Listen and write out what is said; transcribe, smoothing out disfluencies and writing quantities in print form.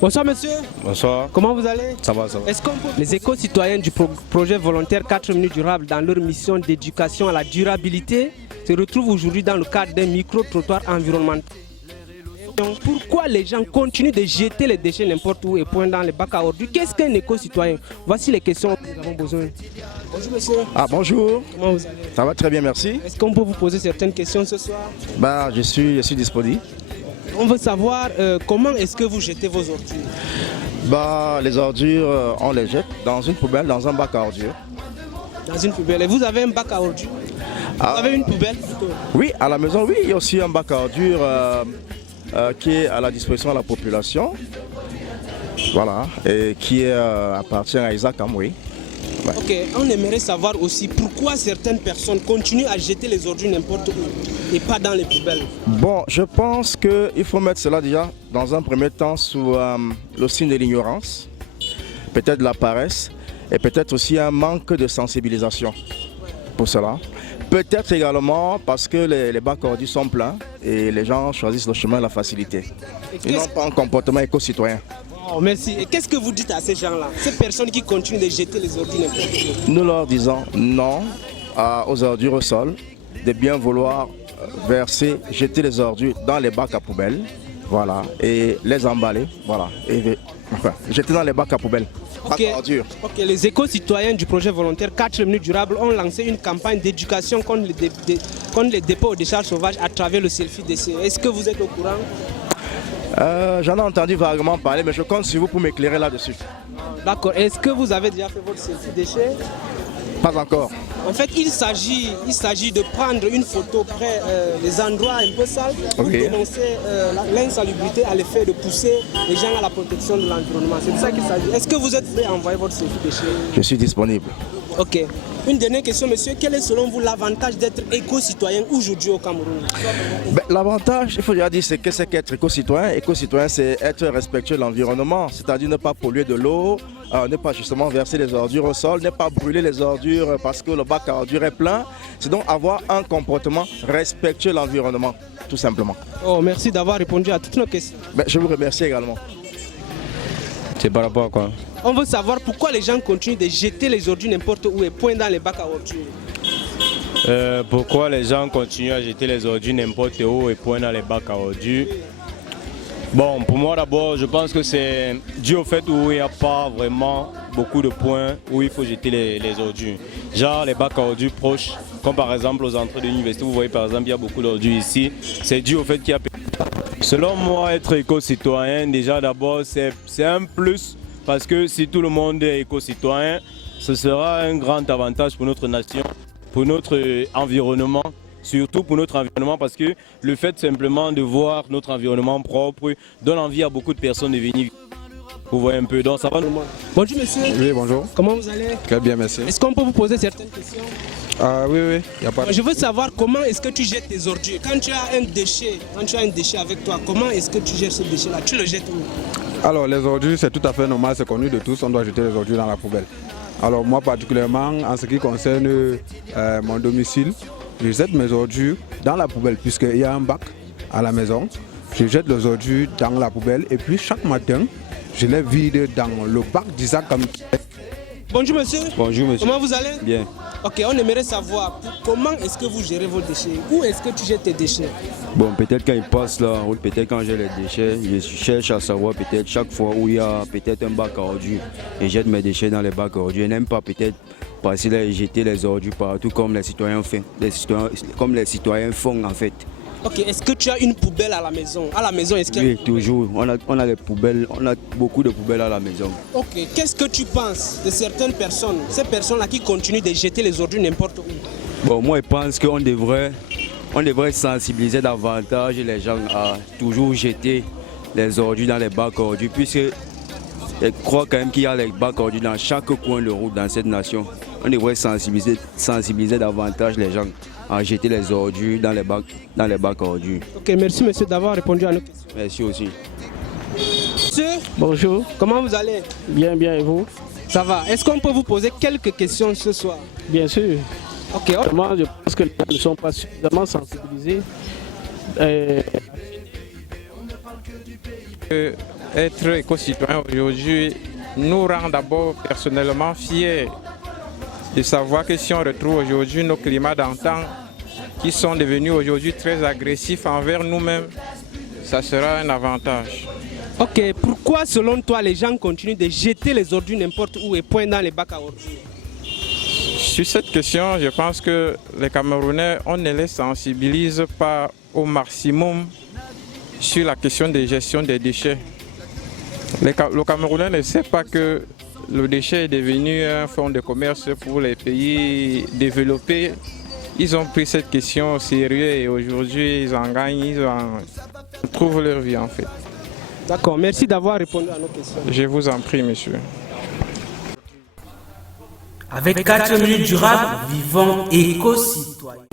Bonsoir monsieur. Bonsoir. Comment vous allez? Ça va, ça va. Est-ce qu'on peut... Les éco-citoyens du projet volontaire 4 minutes durables dans leur mission d'éducation à la durabilité se retrouvent aujourd'hui dans le cadre d'un micro-trottoir environnemental. Pourquoi les gens continuent de jeter les déchets n'importe où et point dans les bacs à ordures? Qu'est-ce qu'un éco-citoyen? Voici les questions que nous avons besoin. Bonjour monsieur. Ah bonjour. Comment vous allez? Ça va très bien, merci. Est-ce qu'on peut vous poser certaines questions ce soir? Je suis disponible. On veut savoir comment est-ce que vous jetez vos ordures? Les ordures, on les jette dans une poubelle, dans un bac à ordures. Dans une poubelle. Et vous avez un bac à ordures? Vous avez une poubelle plutôt? Oui, à la maison, oui. Il y a aussi un bac à ordures qui est à la disposition de la population. Voilà. Et qui appartient à Isaac Amoué. Ouais. Ok, on aimerait savoir aussi pourquoi certaines personnes continuent à jeter les ordures n'importe où et pas dans les poubelles. Bon, je pense qu'il faut mettre cela déjà dans un premier temps sous le signe de l'ignorance, peut-être de la paresse et peut-être aussi un manque de sensibilisation pour cela. Peut-être également parce que les bacs à ordures sont pleins et les gens choisissent le chemin de la facilité. Ils n'ont pas un comportement éco-citoyen. Oh, merci. Et qu'est-ce que vous dites à ces gens-là, ces personnes qui continuent de jeter les ordures n'importe où? Nous leur disons non aux ordures au sol, de bien vouloir jeter les ordures dans les bacs à poubelle, voilà, et les emballer, voilà, jeter dans les bacs à poubelle. Ok, les éco-citoyens du projet volontaire 4 minutes durables ont lancé une campagne d'éducation contre les dépôts de décharges sauvages à travers le selfie déchet. Est-ce que vous êtes au courant? J'en ai entendu vaguement parler, mais je compte sur vous pour m'éclairer là-dessus. D'accord. Est-ce que vous avez déjà fait votre selfie déchet? Pas encore. En fait, il s'agit de prendre une photo près des endroits un peu sales pour dénoncer l'insalubrité à l'effet de pousser les gens à la protection de l'environnement. C'est de ça qu'il s'agit. Est-ce que vous êtes prêt à envoyer votre selfie déchet? Je suis disponible. Ok. Une dernière question, monsieur. Quel est selon vous l'avantage d'être éco-citoyen aujourd'hui au Cameroun? L'avantage, il faut déjà dire, c'est qu'être éco-citoyen. Éco-citoyen, c'est être respectueux de l'environnement, c'est-à-dire ne pas polluer de l'eau, ne pas justement verser les ordures au sol, ne pas brûler les ordures parce que le bac à ordures est plein. C'est donc avoir un comportement respectueux de l'environnement, tout simplement. Oh, merci d'avoir répondu à toutes nos questions. Je vous remercie également. C'est par rapport à quoi? On veut savoir pourquoi les gens continuent de jeter les ordures n'importe où et point dans les bacs à ordures. Pourquoi les gens continuent à jeter les ordures n'importe où et point dans les bacs à ordures? Bon, pour moi d'abord, je pense que c'est dû au fait où il n'y a pas vraiment beaucoup de points où il faut jeter les ordures. Genre les bacs à ordures proches, comme par exemple aux entrées de l'université, vous voyez par exemple il y a beaucoup d'ordures ici. C'est dû au fait qu'il y a... Selon moi, être éco-citoyen, déjà d'abord c'est un plus parce que si tout le monde est éco-citoyen, ce sera un grand avantage pour notre nation, pour notre environnement. Surtout pour notre environnement parce que le fait simplement de voir notre environnement propre donne envie à beaucoup de personnes de venir. Vous voyez un peu, donc ça va. Bonjour monsieur. Oui, bonjour. Comment vous allez? Très bien, merci. Est-ce qu'on peut vous poser certaines questions? Oui, il n'y a pas de... Je veux savoir comment est-ce que tu jettes tes ordures. Quand tu as un déchet avec toi, comment est-ce que tu jettes ce déchet-là? Tu le jettes où? Alors, les ordures, c'est tout à fait normal, c'est connu de tous, on doit jeter les ordures dans la poubelle. Alors moi particulièrement, en ce qui concerne mon domicile, je jette mes ordures dans la poubelle puisqu'il y a un bac à la maison. Je jette les ordures dans la poubelle et puis chaque matin, je les vide dans le bac d'Isaac Amoué. Bonjour monsieur. Bonjour monsieur. Comment vous allez? Bien. Ok, on aimerait savoir comment est-ce que vous gérez vos déchets? Où est-ce que tu jettes tes déchets? Bon, peut-être quand il passe là en route, peut-être quand j'ai les déchets, je cherche à savoir peut-être chaque fois où il y a peut-être un bac à ordures et jette mes déchets dans les bacs à ordures. Je n'aime pas peut-être passer là et jeter les ordures partout comme les citoyens font, comme les citoyens font en fait. Ok, est-ce que tu as une poubelle à la maison? À la maison, est-ce qu'il y a... Oui, toujours. On a des poubelles, on a beaucoup de poubelles à la maison. Ok, qu'est-ce que tu penses de certaines personnes, ces personnes-là qui continuent de jeter les ordures n'importe où? Bon, moi je pense qu'on devrait sensibiliser davantage les gens à toujours jeter les ordures dans les bacs à ordures, puisque je crois quand même qu'il y a les bacs à ordures dans chaque coin de route dans cette nation. On devrait sensibiliser davantage les gens à jeter les ordures dans les bacs à ordures. Ok, merci monsieur d'avoir répondu à nos questions. Merci aussi. Monsieur, bonjour. Comment vous allez? Bien, bien, et vous? Ça va. Est-ce qu'on peut vous poser quelques questions ce soir? Bien sûr. Ok. Moi, je pense que les gens ne sont pas suffisamment sensibilisés. être éco-citoyen aujourd'hui nous rend d'abord personnellement fiers de savoir que si on retrouve aujourd'hui nos climats d'antan qui sont devenus aujourd'hui très agressifs envers nous-mêmes, ça sera un avantage. Ok, pourquoi selon toi les gens continuent de jeter les ordures n'importe où et pointent dans les bacs à ordures? Sur cette question, je pense que les Camerounais, on ne les sensibilise pas au maximum sur la question de gestion des déchets. Le Camerounais ne sait pas que le déchet est devenu un fonds de commerce pour les pays développés. Ils ont pris cette question au sérieux et aujourd'hui ils en gagnent, ils trouvent leur vie en fait. D'accord, merci d'avoir répondu à nos questions. Je vous en prie, monsieur. Avec 4 minutes durables, vivons éco-citoyens.